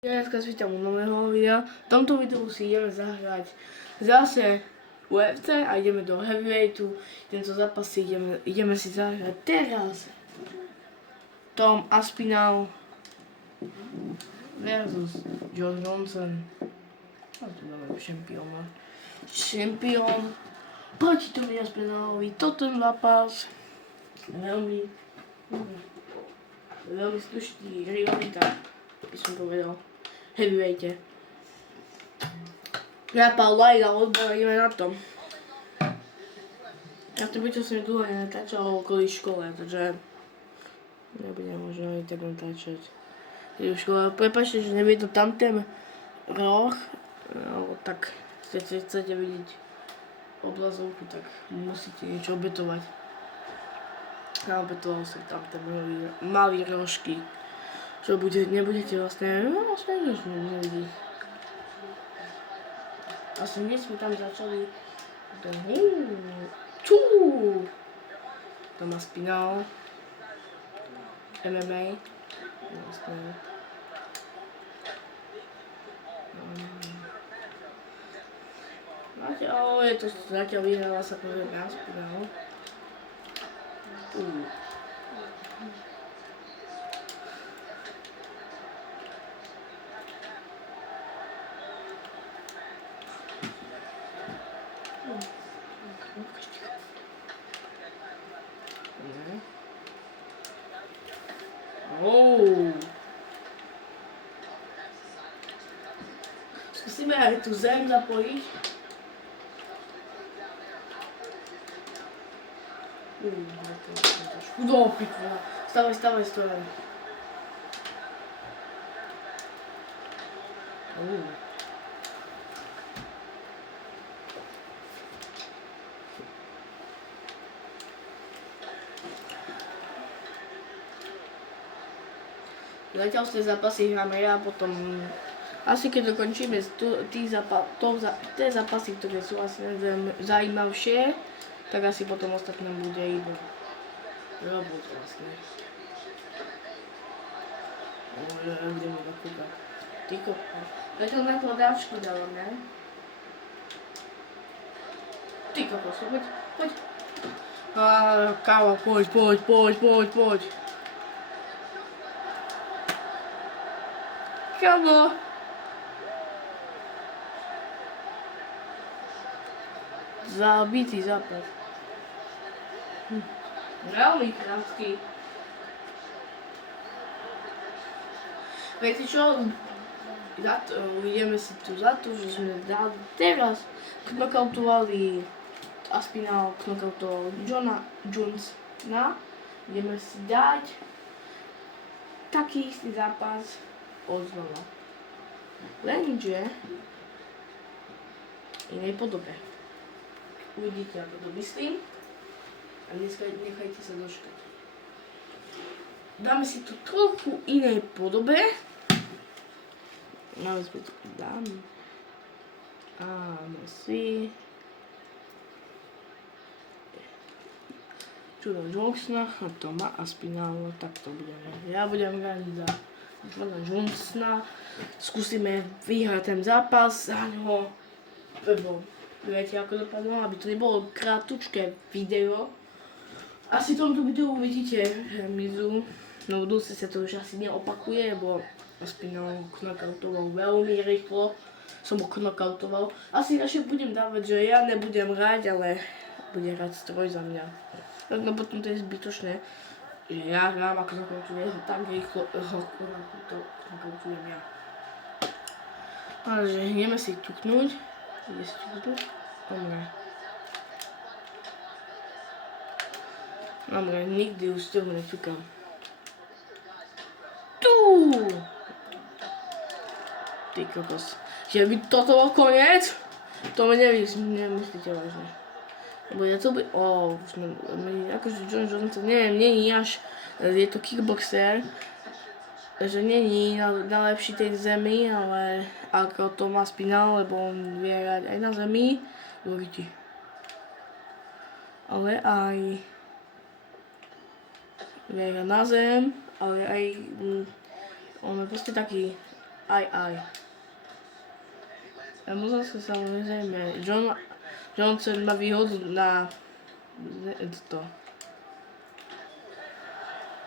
Dneska vítam u nového videa. V tomto videu si ideme zahrať zase UFC a ideme do heavyweightu. Tento zápas si ideme si zahrať teraz. Tom Aspinall versus John Johnson. A tu máme šampióna. Šampión proti Tomi Aspinallovi. Toto je zápas. Veľmi slušný rivalita, by som povedal. Heavyweighte. Ja Paul Lajga odboríme na tom. Ja to by som dlho nenatáčal kvôli škole, takže nebudem možno aj tak natáčať. V škole, prepáčte, že nevidím tam ten roh, alebo tak chcete vidieť obrazovku, tak musíte niečo obetovať. A obetoval som tam ten malý rožky. Čo nebudete vlastne nič nevidieť. Asi dnes sme tam začali Tom Aspinall MMA je to zatiaľ vyhráva sa poviem Aspinall. Skúsime aj tu zem zapojiť. Stavaj, stoj. Zatiaľ tie zápasy hráme ja, potom asi keď dokončíme tie zápasy, ktoré sú asi zaujímavšie, tak asi potom ostatné bude iba robot vlastne. Budem iba kúkať. Ty kokos. Zatiaľ na hľadáčku dávam, ne? Ty kokos, poď. Káva, poď. Kávo. Zabitý zápas. Veľmi krátky. Viete čo? Ideme si tu za to, že sme teraz knockoutovali Aspinall, knockoutoval Johna Johnsona. Ideme si dať taký istý zápas odznova. Lenže v inej podobe. Uvidíte, ako to myslím. A nechajte sa dočkať. Dáme si to trochu inej podobe. Dáme si Johna Johnsona a Toma Aspinalla, tak to budeme. Ja budem hrať za Johna Johnsona. Skúsime vyhrať ten zápas za ňoho. Viete, ako dopadlo, aby to nebolo krátučké video. Asi v tomto videu uvidíte remizu. No budúce sa to už asi neopakuje, lebo Aspinall knockoutoval veľmi rýchlo. Som ho knockoutoval. Asi radšej budem dávať, že ja nebudem hrať, ale bude hrať stroj za mňa. No potom to je zbytočné, že ja hrám ako knockoutujem, tak rýchlo ho knockoutujem ja. Takže ideme si ťuknúť. Dobre, nikdy už z toho neťukám. Ty kokos. Že by toto bol koniec? To mi nemyslíte vážne. Lebo ja to by... akože John Johnson, neviem, není až... Je to kickboxer. Takže není najlepší tej zemi, ale ako Tom Aspinall, lebo on vie hrať aj na zemi. Uvidíte. Ale aj vie hrať na zem, ale aj on je proste taký Aj. A možno sa samozrejme, Johnson má výhodu na to.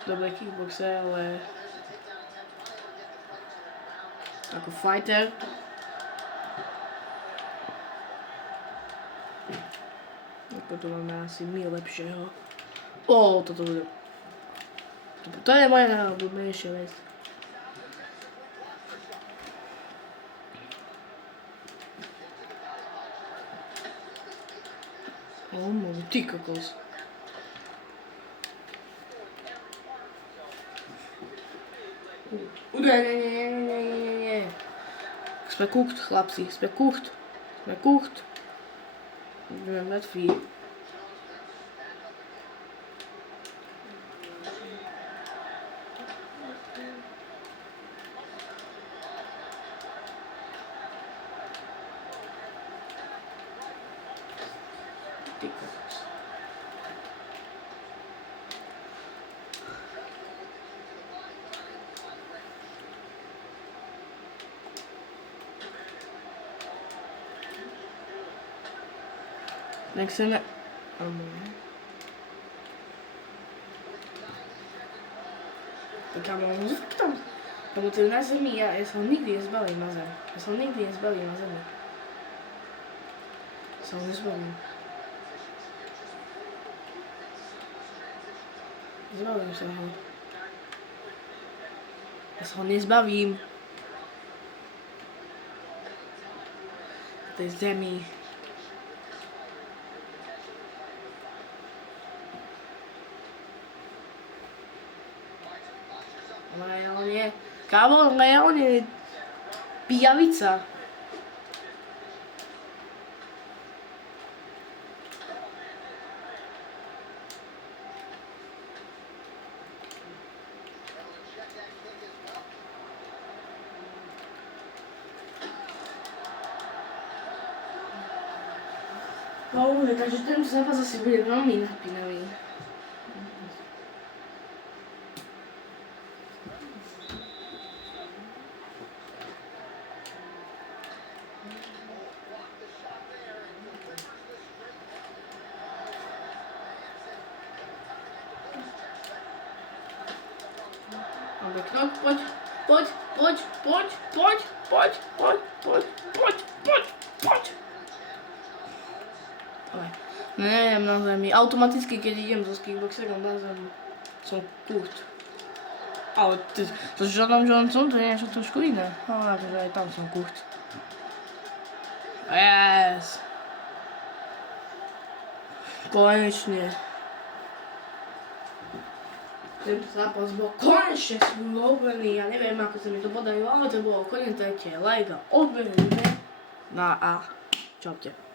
Dobre kickboxe, ale ako fighter ako to máme asi my lepšieho. Toto bude. To je moja najobľúbenejšia vec. Ty kokos. Nie. Sme cooked, chlapci, sme cooked. Budeme mŕtvi. Ty kokos. Nechceme... Kámo, môžu fakt tam... Lebo to je na zemi, ja sa ho nikdy nezbalím na zemi. Sa ho nezbalím. Zbalím sa ho. Ja sa ho nezbavím. To je zemi. Reálne, kámo, reálne pijavica. Dobre, takže ten zápas asi bude veľmi napínavý. Poď. Neviem na zemi. Automaticky, keď idem so kickboxerom na zemi, som cooked. Ale to s Johnom Johnsonom to je niečo trošku iné. Ale akože aj tam som cooked. Yes! Konečne. Ten zápas bol konečne slúbený. Ja neviem, ako sa mi to podarilo, ale to bolo koniec tretie. Like a odberujeme na A. Čaute.